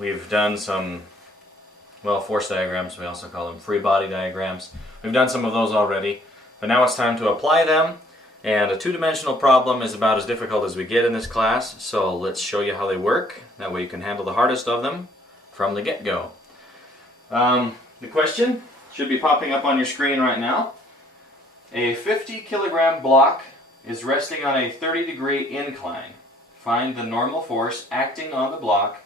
We've done some, well, force diagrams, we also call them free body diagrams. We've done some of those already, but now it's time to apply them, and a two-dimensional problem is about as difficult as we get in this class, so let's show you how they work. That way you can handle the hardest of them from the get-go. The question should be popping up on your screen right now. A 50-kilogram block is resting on a 30-degree incline. Find the normal force acting on the block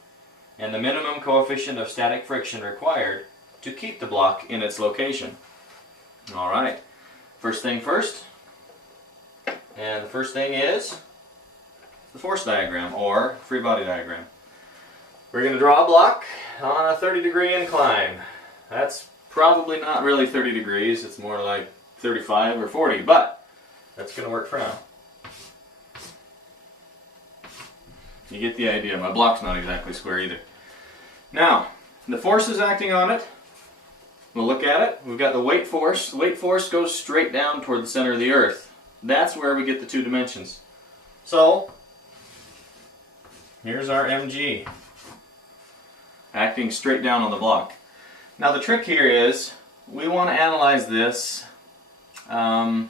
and the minimum coefficient of static friction required to keep the block in its location. Alright, first thing first, and the first thing is the force diagram, or free body diagram. We're going to draw a block on a 30-degree incline. That's probably not really 30 degrees, it's more like 35 or 40, but that's going to work for now. You get the idea. My block's not exactly square either. Now, the force is acting on it. We'll look at it. We've got the weight force. The weight force goes straight down toward the center of the earth. That's where we get the two dimensions. So, here's our mg acting straight down on the block. Now the trick here is, we want to analyze this, we're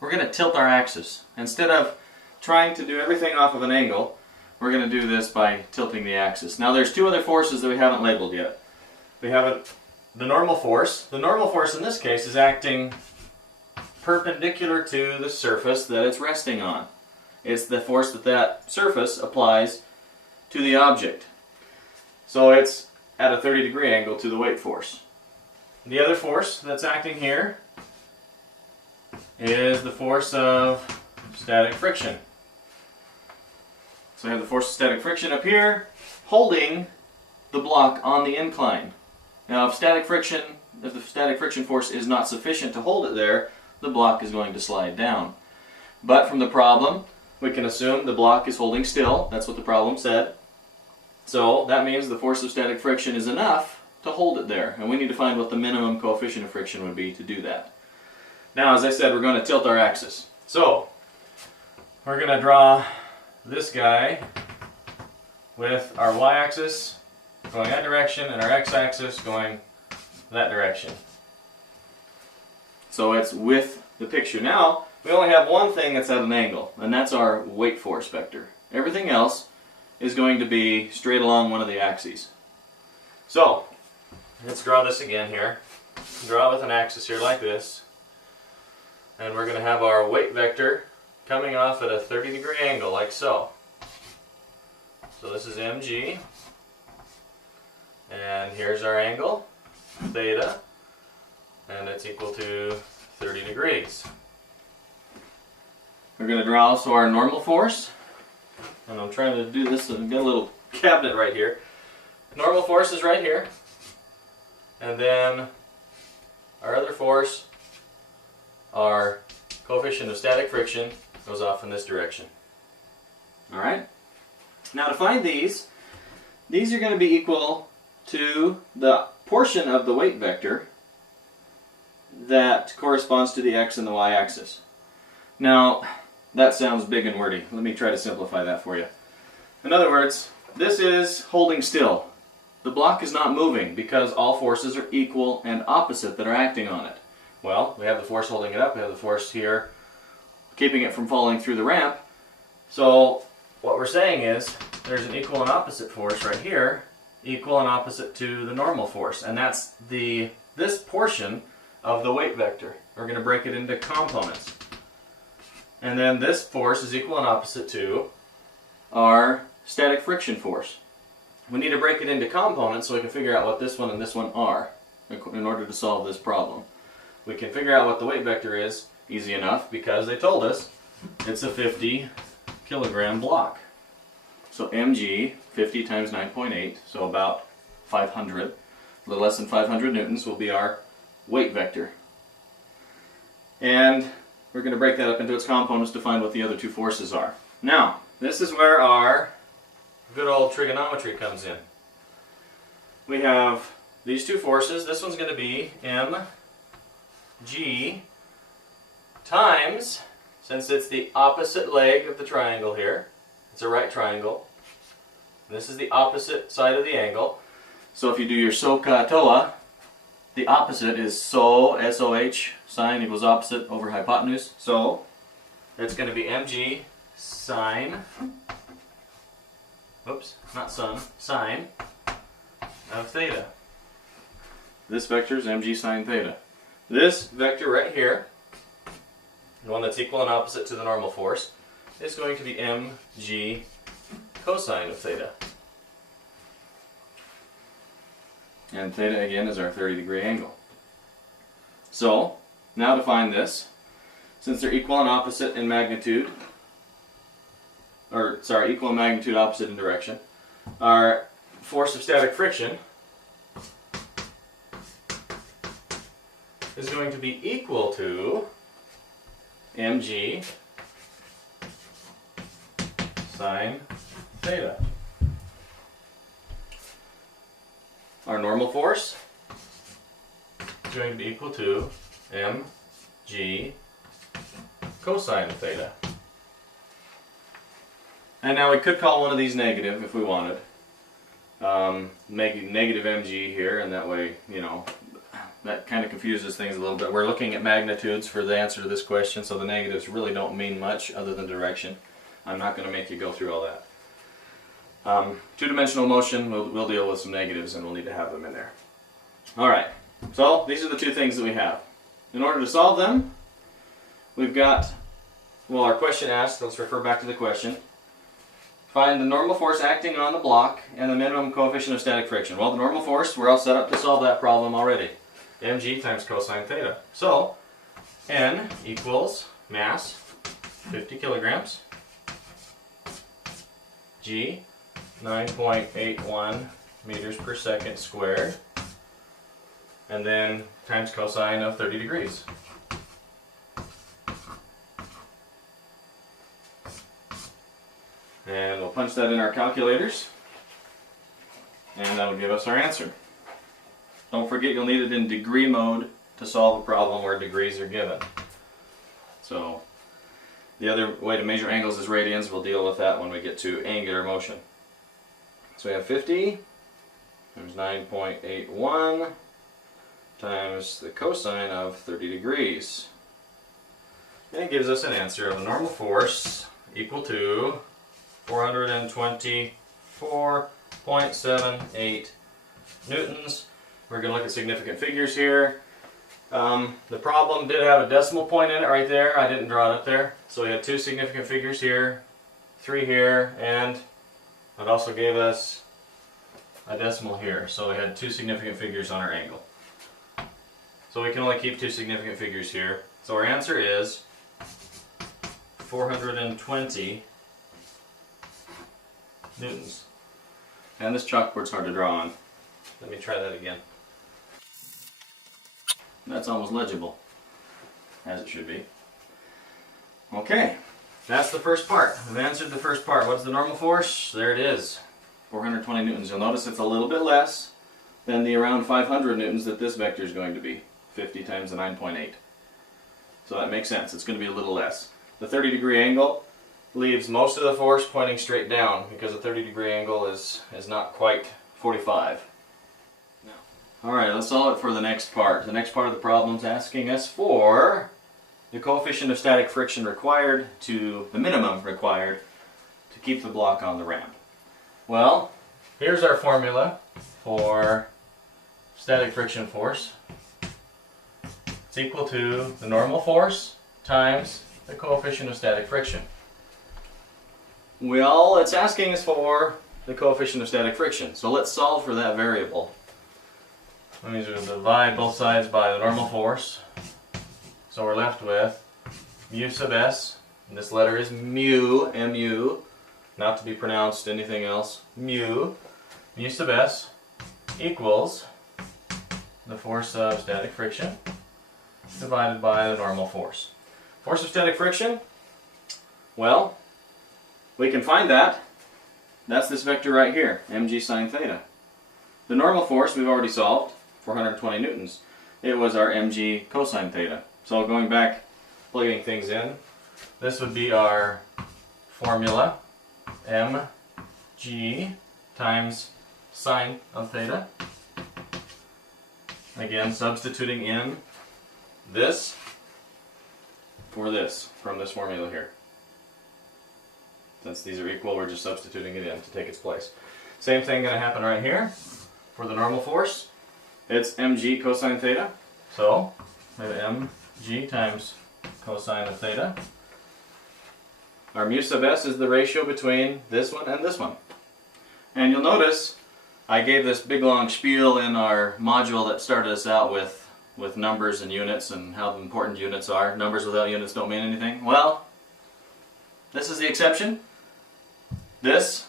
going to tilt our axis. Instead of trying to do everything off of an angle, we're going to do this by tilting the axis. Now there's two other forces that we haven't labeled yet. We have the normal force. The normal force in this case is acting perpendicular to the surface that it's resting on. It's the force that that surface applies to the object. So it's at a 30-degree angle to the weight force. The other force that's acting here is the force of static friction. So I have the force of static friction up here holding the block on the incline. Now if the static friction force is not sufficient to hold it there, the block is going to slide down. But from the problem, we can assume the block is holding still. That's what the problem said. So that means the force of static friction is enough to hold it there. And we need to find what the minimum coefficient of friction would be to do that. Now, as I said, we're going to tilt our axis. So, we're going to draw this guy with our y-axis going that direction and our x-axis going that direction. So it's with the picture. Now, we only have one thing that's at an angle, and that's our weight force vector. Everything else is going to be straight along one of the axes. So, let's draw this again here. Draw with an axis here like this. And we're going to have our weight vector coming off at a 30-degree angle, like so. So this is mg. And here's our angle, theta. And it's equal to 30 degrees. We're going to draw also our normal force. And I'm trying to do this, and get a little cabinet right here. Normal force is right here. And then our other force, our coefficient of static friction, goes off in this direction. Alright? Now to find these are going to be equal to the portion of the weight vector that corresponds to the x and the y axis. Now, that sounds big and wordy. Let me try to simplify that for you. In other words, this is holding still. The block is not moving because all forces are equal and opposite that are acting on it. Well, we have the force holding it up, we have the force here keeping it from falling through the ramp. So what we're saying is there's an equal and opposite force right here, equal and opposite to the normal force, and that's this portion of the weight vector. We're going to break it into components. And then this force is equal and opposite to our static friction force. We need to break it into components so we can figure out what this one and this one are in order to solve this problem. We can figure out what the weight vector is easy enough because they told us it's a 50-kilogram block. So mg, 50 times 9.8, so about 500, a little less than 500 newtons will be our weight vector. And we're going to break that up into its components to find what the other two forces are. Now, this is where our good old trigonometry comes in. We have these two forces. This one's going to be mg times, since it's the opposite leg of the triangle here, it's a right triangle, This is the opposite side of the angle. So if you do your SOHCAHTOA, the opposite is SOH, S-O-H, sine equals opposite over hypotenuse. So it's going to be mg sine, oops, not sun, sine of theta. This vector is mg sine theta. This vector right here, the one that's equal and opposite to the normal force, is going to be mg cosine of theta. And theta again is our 30-degree angle. So, now to find this, since they're equal and opposite in magnitude, equal in magnitude, opposite in direction, our force of static friction is going to be equal to mg sine theta. Our normal force is going to be equal to mg cosine of theta. And now we could call one of these negative if we wanted. Make negative mg here, and that way, you know, that kind of confuses things a little bit. We're looking at magnitudes for the answer to this question, so the negatives really don't mean much other than direction. I'm not going to make you go through all that. Two-dimensional motion, we'll deal with some negatives and we'll need to have them in there. Alright, so these are the two things that we have. In order to solve them, we've got, well, our question asked, let's refer back to the question. Find the normal force acting on the block and the minimum coefficient of static friction. Well, the normal force, we're all set up to solve that problem already. mg times cosine theta. So, N equals mass, 50 kilograms, G, 9.81 meters per second squared, and then times cosine of 30 degrees. And we'll punch that in our calculators, and that will give us our answer. Don't forget you'll need it in degree mode to solve a problem where degrees are given. So the other way to measure angles is radians. We'll deal with that when we get to angular motion. So we have 50 times 9.81 times the cosine of 30 degrees. And it gives us an answer of a normal force equal to 424.78 newtons. We're going to look at significant figures here. The problem did have a decimal point in it right there. I didn't draw it up there. So we had two significant figures here, 3 here, and it also gave us a decimal here. So we had two significant figures on our angle. So we can only keep two significant figures here. So our answer is 420 newtons. And this chalkboard's hard to draw on. Let me try that again. That's almost legible, as it should be. Okay, that's the first part. We've answered the first part. What's the normal force? There it is, 420 newtons. You'll notice it's a little bit less than the around 500 newtons that this vector is going to be, 50 times the 9.8. So that makes sense. It's going to be a little less. The 30-degree angle leaves most of the force pointing straight down because a 30-degree angle is not quite 45. Alright, let's solve it for the next part. The next part of the problem is asking us for the coefficient of static friction required to the minimum required to keep the block on the ramp. Well, here's our formula for static friction force. It's equal to the normal force times the coefficient of static friction. Well, it's asking us for the coefficient of static friction, so let's solve for that variable. That means we'll divide both sides by the normal force. So we're left with mu sub s, and this letter is mu, mu, not to be pronounced anything else, mu sub s equals the force of static friction divided by the normal force. Force of static friction, well, we can find that. That's this vector right here, mg sine theta. The normal force we've already solved, 420 newtons. It was our mg cosine theta. So going back, plugging things in, this would be our formula, mg times sine of theta. Again, substituting in this for this from this formula here. Since these are equal, we're just substituting it in to take its place. Same thing going to happen right here for the normal force. It's mg cosine theta. So we have mg times cosine of theta. Our mu sub s is the ratio between this one and this one. And you'll notice I gave this big long spiel in our module that started us out with numbers and units and how important units are. Numbers without units don't mean anything. Well, this is the exception. This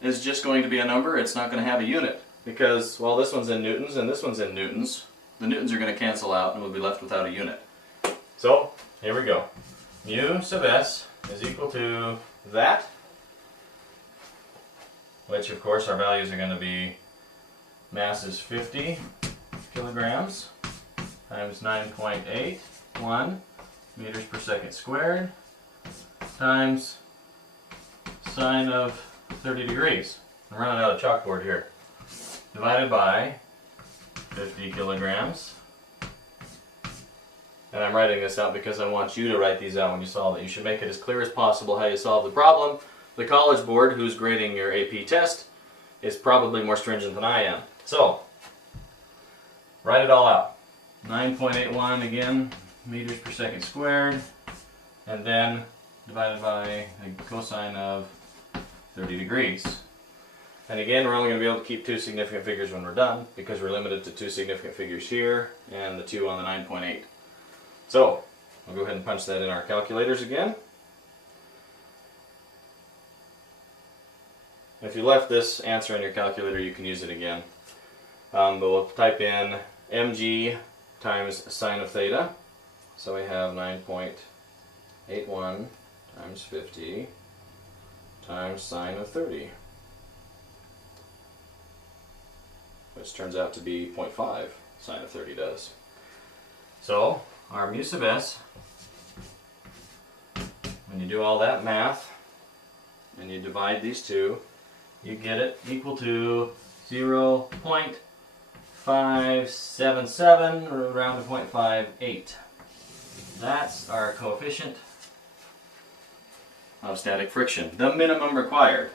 is just going to be a number. It's not going to have a unit because, well, this one's in newtons and this one's in newtons. The newtons are going to cancel out and we'll be left without a unit. So, here we go. Mu sub s is equal to that, which of course our values are going to be, mass is 50 kilograms times 9.81 meters per second squared times sine of 30 degrees. I'm running out of chalkboard here. Divided by 50 kilograms. And I'm writing this out because I want you to write these out when you solve it. You should make it as clear as possible how you solve the problem. The College Board, who's grading your AP test, is probably more stringent than I am. So, write it all out. 9.81 again, meters per second squared, and then divided by the cosine of 30 degrees. And again, we're only going to be able to keep two significant figures when we're done, because we're limited to two significant figures here, and the 2 on the 9.8. So, I'll go ahead and punch that in our calculators again. If you left this answer in your calculator, you can use it again. But we'll type in mg times sine of theta. So we have 9.81 times 50 times sine of 30, which turns out to be 0.5 sine of 30 does. So our mu sub s, when you do all that math and you divide these two, you get it equal to 0.577, or around to 0.58. That's our coefficient of static friction, the minimum required.